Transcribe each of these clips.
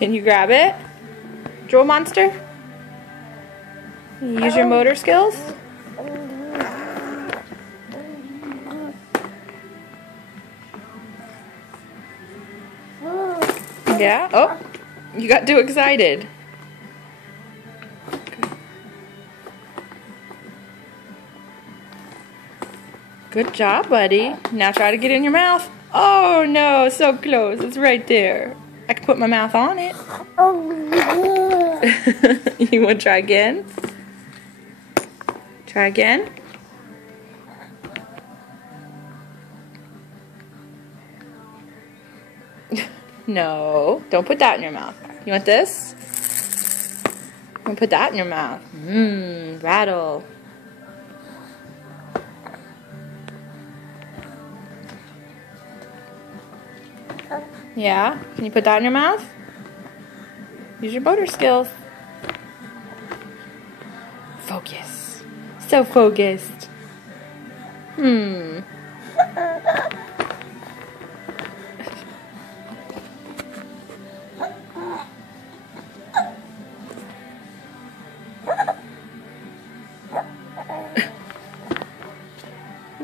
Can you grab it? Jewel Monster? Use your motor skills? Yeah? Oh, you got too excited. Good job, buddy. Now try to get in your mouth. Oh no, so close. It's right there. I can put my mouth on it. You want to try again? Try again. No, don't put that in your mouth. You want this? I'm gonna put that in your mouth. Mmm, rattle. Yeah? Can you put that in your mouth? Use your motor skills. Focus. So focused.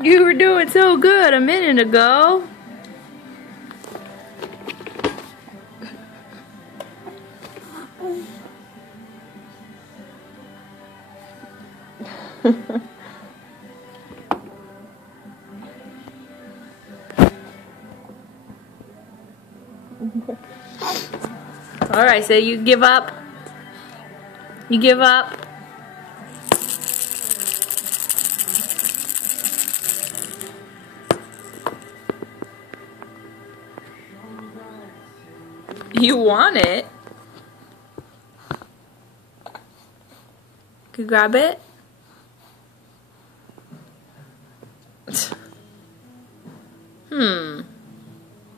You were doing so good a minute ago. Alright, so you give up? You give up? You want it? Can you grab it?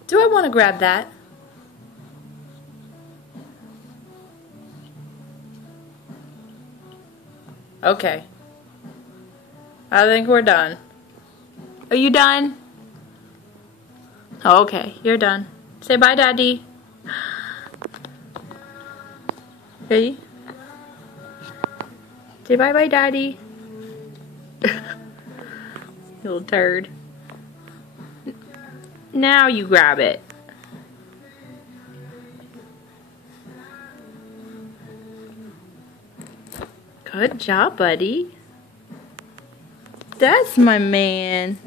Do I want to grab that? Okay. I think we're done. Are you done? Okay, you're done. Say bye, Daddy. Ready? Say bye-bye, Daddy. Little turd. Now you grab it. Good job, buddy. That's my man.